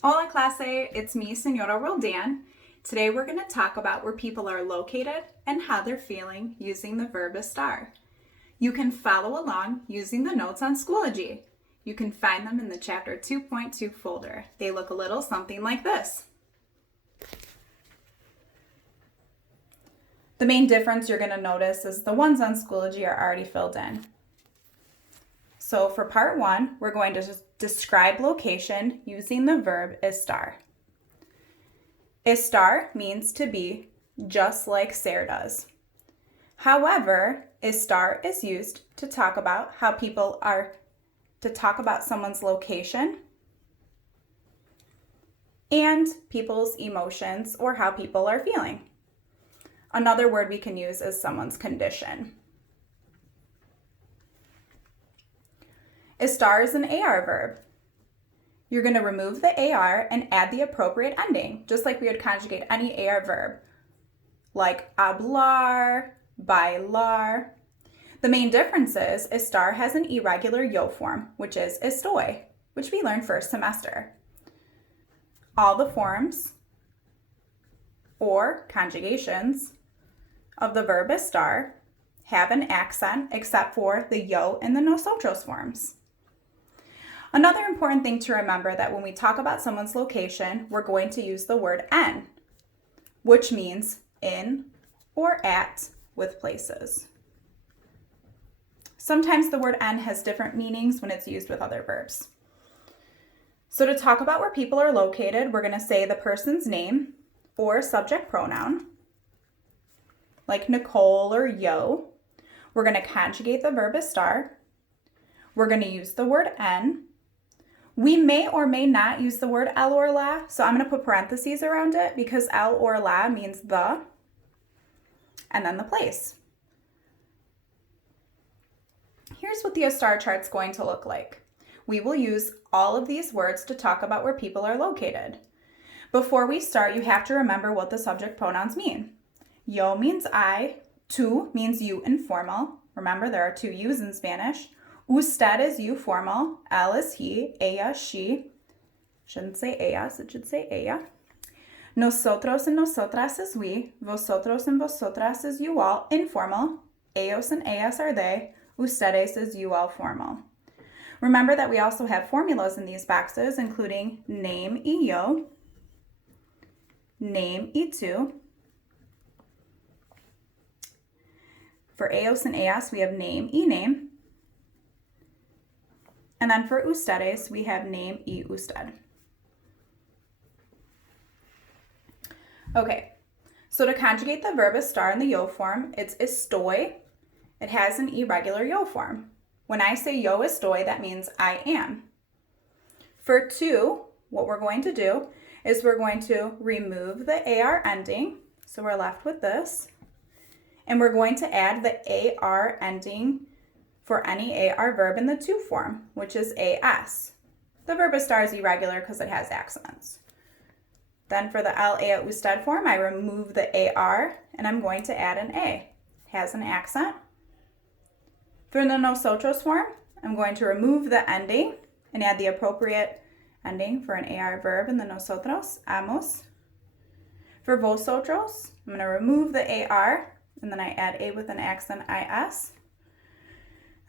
Hola clase, it's me, Senora Roldan. Today we're going to talk about where people are located and how they're feeling using the verb estar. You can follow along using the notes on Schoology. You can find them in the Chapter 2.2 folder. They look a little something like this. The main difference you're going to notice is the ones on Schoology are already filled in. So for part 1, we're going to describe location using the verb estar. Estar means to be, just like ser does. However, estar is used to talk about someone's location and people's emotions or how people are feeling. Another word we can use is someone's condition. Estar is an AR verb. You're going to remove the AR and add the appropriate ending, just like we would conjugate any AR verb, like hablar, bailar. The main difference is estar has an irregular yo form, which is estoy, which we learned first semester. All the forms or conjugations of the verb estar have an accent except for the yo and the nosotros forms. Another important thing to remember that when we talk about someone's location, we're going to use the word en, which means in or at with places. Sometimes the word en has different meanings when it's used with other verbs. So to talk about where people are located, we're going to say the person's name or subject pronoun, like Nicole or yo. We're going to conjugate the verb estar. We're going to use the word en. We may or may not use the word el or la, so I'm going to put parentheses around it because el or la means the, and then the place. Here's what the estar chart's going to look like. We will use all of these words to talk about where people are located. Before we start, you have to remember what the subject pronouns mean. Yo means I, tú means you informal. Remember, there are 2 U's in Spanish. Usted is you formal, él is he, ella, she. Shouldn't say ellas, it should say ella. Nosotros and nosotras is we, vosotros and vosotras is you all, informal. Ellos and ellas are they, ustedes is you all, formal. Remember that we also have formulas in these boxes, including name y yo, name y tú. For ellos and ellas, we have name y name. And then for ustedes, we have name y usted. Okay, so to conjugate the verb estar in the yo form, it's estoy. It has an irregular yo form. When I say yo estoy, that means I am. For tú, what we're going to do is we're going to remove the AR ending. So we're left with this. And we're going to add the AR ending for any AR verb in the to form, which is AS. The verb estar is irregular because it has accents. Then for the el, ella, usted form, I remove the AR and I'm going to add an A. It has an accent. For the nosotros form, I'm going to remove the ending and add the appropriate ending for an AR verb in the nosotros, amos. For vosotros, I'm going to remove the AR and then I add A with an accent, IS.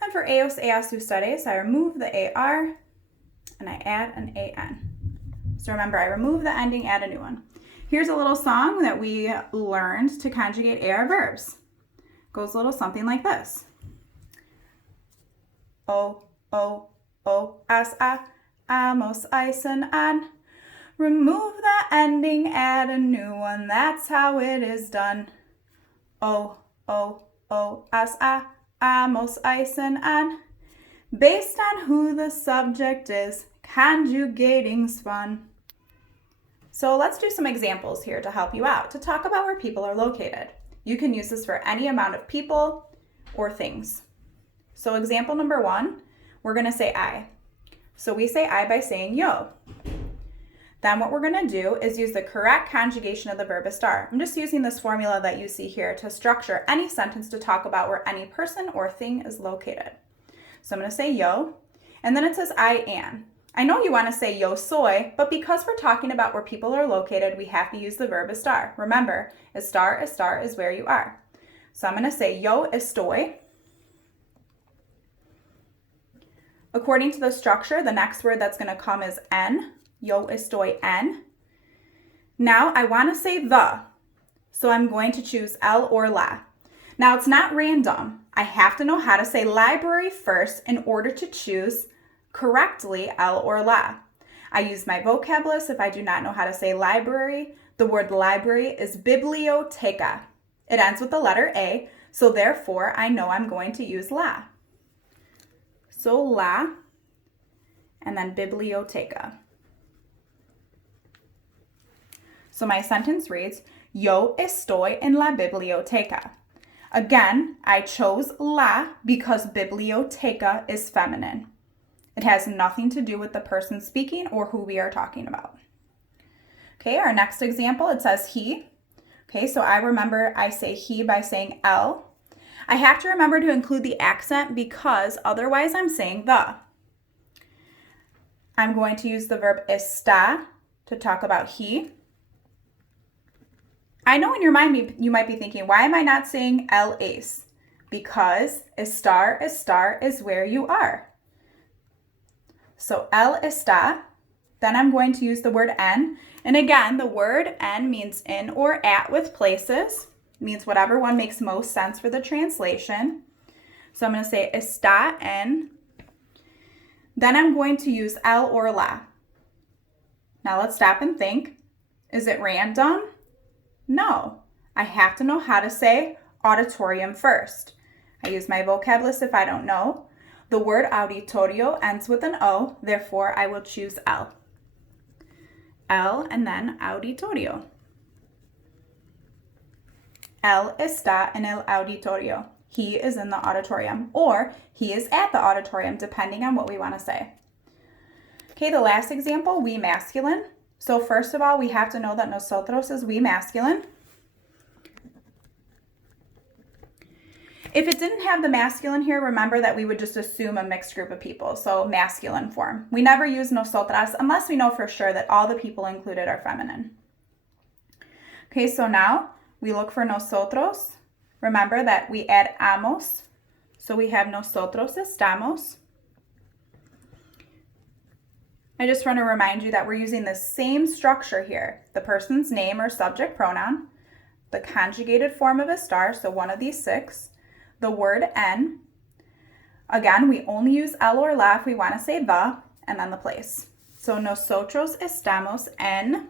And for ellos, ellas, ustedes, I remove the AR and I add an AN. So remember, I remove the ending, add a new one. Here's a little song that we learned to conjugate AR verbs. It goes a little something like this. O, as, amos, isen, an. Remove the ending, add a new one. That's how it is done. O, as, amos, isen, an. Based on who the subject is, conjugating's fun. So let's do some examples here to help you out, to talk about where people are located. You can use this for any amount of people or things. So example number 1, we're going to say I. So we say I by saying yo. Then what we're going to do is use the correct conjugation of the verb estar. I'm just using this formula that you see here to structure any sentence to talk about where any person or thing is located. So I'm going to say yo, and then it says I am. I know you want to say yo soy, but because we're talking about where people are located, we have to use the verb estar. Remember, estar is where you are. So I'm going to say yo estoy. According to the structure, the next word that's going to come is en. Yo estoy en. Now I want to say the, so I'm going to choose el or la. Now it's not random. I have to know how to say library first in order to choose correctly el or la. I use my vocab list if I do not know how to say library. The word library is biblioteca. It ends with the letter A, so therefore I know I'm going to use la. So la, and then biblioteca. So my sentence reads, yo estoy en la biblioteca. Again, I chose la because biblioteca is feminine. It has nothing to do with the person speaking or who we are talking about. Okay, our next example, it says he. Okay, so I remember I say he by saying el. I have to remember to include the accent because otherwise I'm saying the. I'm going to use the verb está to talk about he. I know in your mind you might be thinking, why am I not saying el es? Because estar is where you are. So el está, then I'm going to use the word en. And again, the word en means in or at with places. It means whatever one makes most sense for the translation. So I'm going to say está en. Then I'm going to use el or la. Now let's stop and think. Is it random? No. I have to know how to say auditorium first. I use my vocab list if I don't know. The word auditorio ends with an O, therefore I will choose el. El and then auditorio. Él está en el auditorio. He is in the auditorium, or he is at the auditorium, depending on what we want to say. Okay, the last example, we masculine. So first of all, we have to know that nosotros is we masculine. If it didn't have the masculine here, remember that we would just assume a mixed group of people, so masculine form. We never use nosotras unless we know for sure that all the people included are feminine. Okay, so now we look for nosotros. Remember that we add amos, so we have nosotros estamos. I just want to remind you that we're using the same structure here. The person's name or subject pronoun, the conjugated form of estar, so one of these six, the word en. Again, we only use el or la if we want to say the, and then the place. So nosotros estamos en.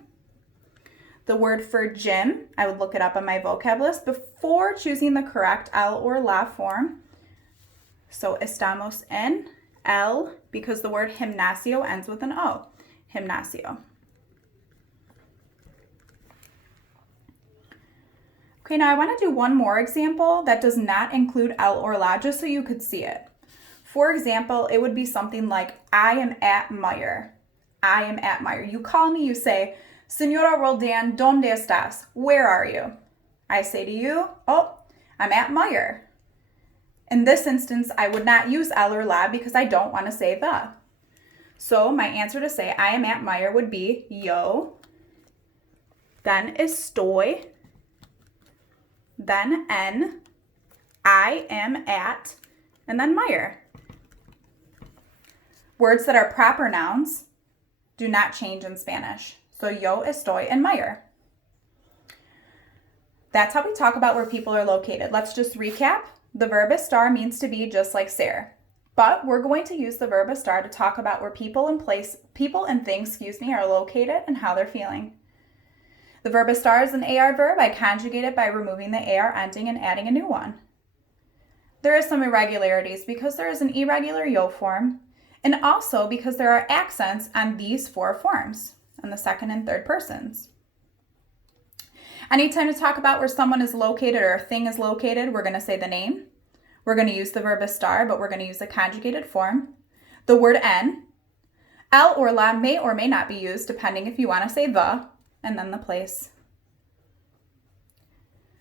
The word for gym, I would look it up on my vocab list before choosing the correct el or la form. So estamos en el, because the word gimnasio ends with an O. Gimnasio. Okay, now I want to do one more example that does not include el or la, just so you could see it. For example, it would be something like, I am at Meijer. I am at Meijer. You call me, you say, Señora Roldan, ¿dónde estás? Where are you? I say to you, oh, I'm at Meijer. In this instance, I would not use el or la because I don't want to say the. So my answer to say I am at Meijer would be yo, then estoy, then en, I am at, and then Meijer. Words that are proper nouns do not change in Spanish. So yo estoy en Meijer. That's how we talk about where people are located. Let's just recap. The verb estar means to be just like ser. But we're going to use the verb estar to talk about where people and things, are located and how they're feeling. The verb estar is an AR verb. I conjugate it by removing the AR ending and adding a new one. There is some irregularities because there is an irregular yo form, and also because there are accents on these four forms, on the second and third persons. Anytime to talk about where someone is located or a thing is located, we're going to say the name. We're going to use the verb estar, but we're going to use the conjugated form. The word en. El or la may or may not be used, depending if you want to say the, and then the place.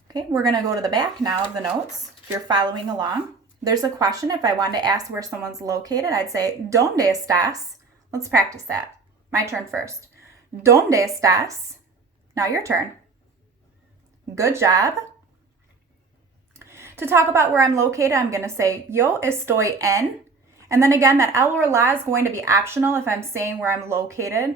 Okay, we're going to go to the back now of the notes. If you're following along, there's a question. If I wanted to ask where someone's located, I'd say, ¿Dónde estás? Let's practice that. My turn first. ¿Dónde estás? Now your turn. Good job. To talk about where I'm located, I'm going to say yo estoy en. And then again, that el or la is going to be optional if I'm saying where I'm located.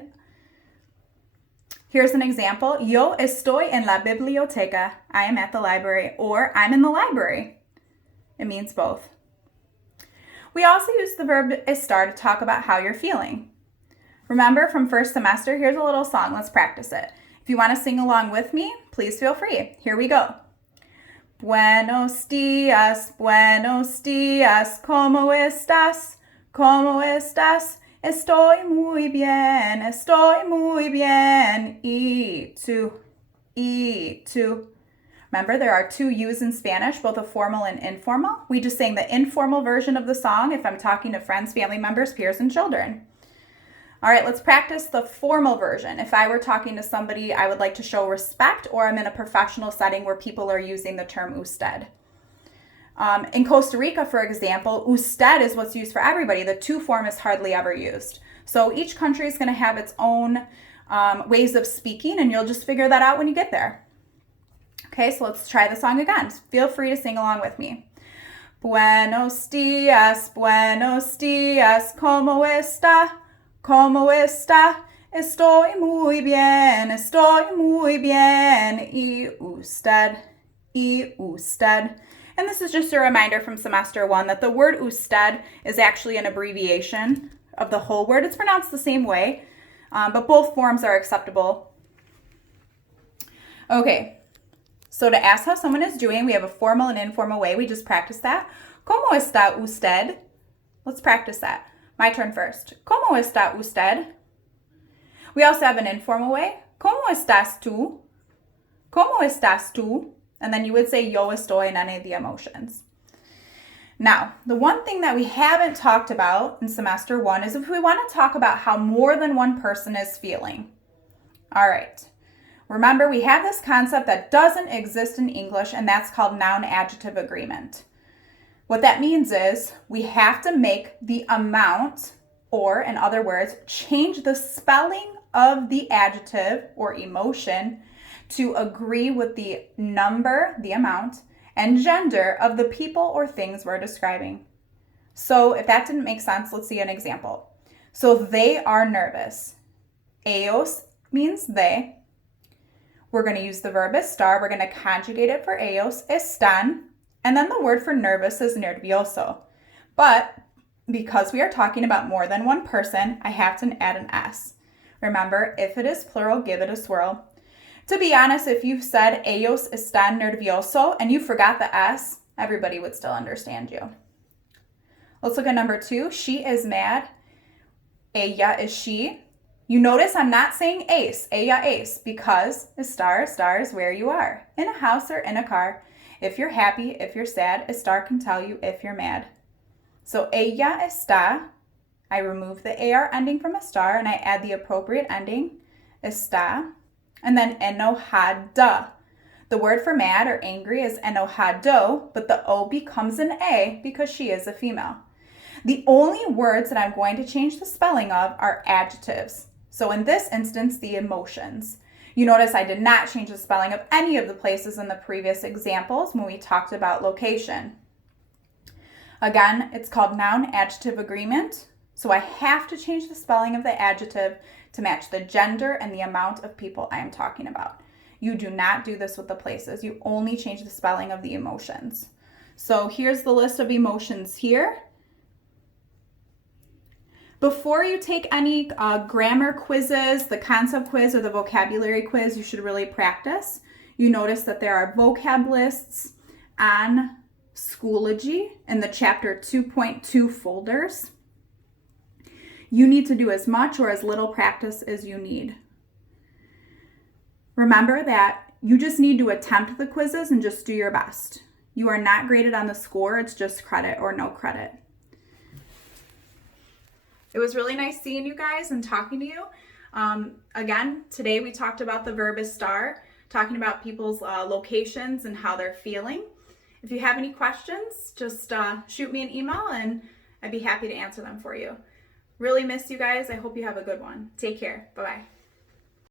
Here's an example. Yo estoy en la biblioteca. I am at the library, or I'm in the library. It means both. We also use the verb estar to talk about how you're feeling. Remember from first semester, here's a little song. Let's practice it. If you want to sing along with me, please feel free. Here we go. Buenos días, ¿cómo estás? ¿Cómo estás? Estoy muy bien. Y tú. Remember, there are two U's in Spanish, both a formal and informal. We just sang the informal version of the song if I'm talking to friends, family members, peers, and children. All right, let's practice the formal version. If I were talking to somebody I would like to show respect, or I'm in a professional setting where people are using the term usted. In Costa Rica, for example, usted is what's used for everybody. The to form is hardly ever used. So each country is going to have its own ways of speaking, and you'll just figure that out when you get there. Okay, so let's try the song again. Feel free to sing along with me. Buenos días, ¿cómo está? ¿Cómo está? Estoy muy bien. Y usted. And this is just a reminder from semester 1 that the word usted is actually an abbreviation of the whole word. It's pronounced the same way, but both forms are acceptable. Okay. So to ask how someone is doing, we have a formal and informal way. We just practiced that. ¿Cómo está usted? Let's practice that. My turn first. ¿Cómo está usted? We also have an informal way. ¿Cómo estás tú? ¿Cómo estás tú? And then you would say yo estoy in any of the emotions. Now, the one thing that we haven't talked about in semester 1 is if we want to talk about how more than one person is feeling. All right. Remember, we have this concept that doesn't exist in English, and that's called noun-adjective agreement. What that means is we have to make the amount, or in other words, change the spelling of the adjective or emotion to agree with the number, the amount, and gender of the people or things we're describing. So if that didn't make sense, let's see an example. So they are nervous. Ellos means they. We're going to use the verb estar. We're going to conjugate it for ellos, están, and then the word for nervous is nervioso. But because we are talking about more than one person, I have to add an S. Remember, if it is plural, give it a swirl. To be honest, if you said ellos están nervioso and you forgot the S, everybody would still understand you. Let's look at number 2. She is mad. Ella is she. You notice I'm not saying es, ella es, because estar is where you are, in a house or in a car. If you're happy, if you're sad, estar can tell you if you're mad. So ella está, I remove the AR ending from estar and I add the appropriate ending, está, and then enojada. The word for mad or angry is enojado, but the O becomes an A because she is a female. The only words that I'm going to change the spelling of are adjectives. So in this instance, the emotions. You notice I did not change the spelling of any of the places in the previous examples when we talked about location. Again, it's called noun-adjective agreement. So I have to change the spelling of the adjective to match the gender and the amount of people I am talking about. You do not do this with the places. You only change the spelling of the emotions. So here's the list of emotions here. Before you take any grammar quizzes, the concept quiz or the vocabulary quiz, you should really practice. You notice that there are vocab lists on Schoology in the chapter 2.2 folders. You need to do as much or as little practice as you need. Remember that you just need to attempt the quizzes and just do your best. You are not graded on the score, it's just credit or no credit. It was really nice seeing you guys and talking to you. Again, today we talked about the verb estar, talking about people's locations and how they're feeling. If you have any questions, just shoot me an email and I'd be happy to answer them for you. Really miss you guys. I hope you have a good one. Take care. Bye-bye.